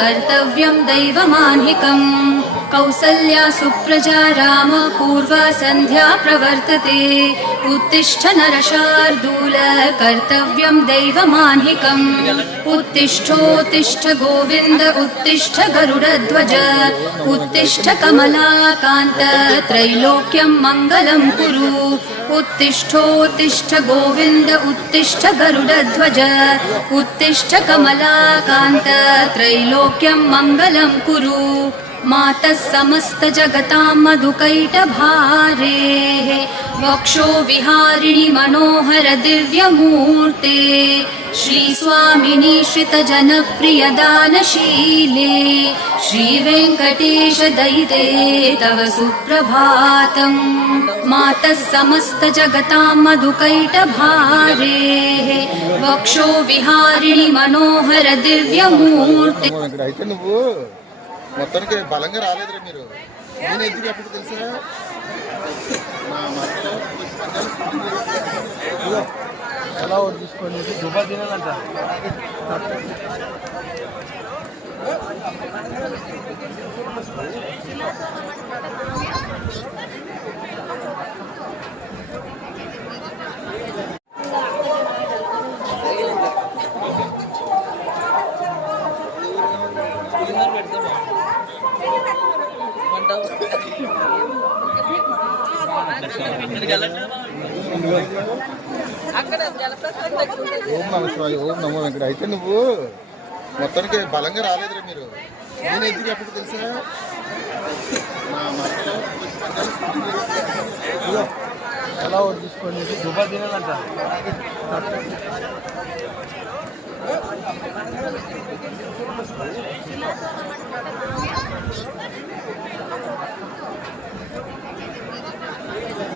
कर्तव्यं दैवमान्हिकम् कौसल्या सुप्रजा राम पूर्वा सन्ध्या प्रवर्तते उत्तिष्ठ नरशार्दूल कर्तव्यं दैवमान्हिकम् उत्तिष्ठोत्तिष्ठ गोविन्द उत्तिष्ठ गरुडध्वज उत्तिष्ठ कमलाकान्त त्रैलोक्यं मङ्गलं कुरु उत्तिष्ठोत्तिष्ठ गोविन्द उत्तिष्ठ गरुडध्वज उत्तिष्ठ कमलाकान्त त्रैलोक्यं मङ्गलं कुरु मातः समस्त जगतां मधुकैटभारेः वक्षो विहारिणि मनोहर दिव्यमूर्ते श्रीस्वामिनि श्रितजनप्रियदानशीले श्रीवेङ्कटेश दयिते तव सुप्रभातम् मातः समस्त जगतां मधुकैटभारेः वक्षो विहारिणि मनोहर दिव्यमूर्ते మొత్తానికి బలంగా రాలేదురా మీరు. నేను ఎందుకు ఎప్పుడు తెలుసా ఎలా తీసుకొని దుబ్బా తినాలంట. ఓం నమ శివాయ, ఓం నమో వెంకట. అయితే నువ్వు మొత్తానికి బలంగా రాలేదురా మీరు. నేను ఎందుకు ఎప్పుడు తెలుసా ఎలా తీసుకొని దుబ్బా తినాలంట.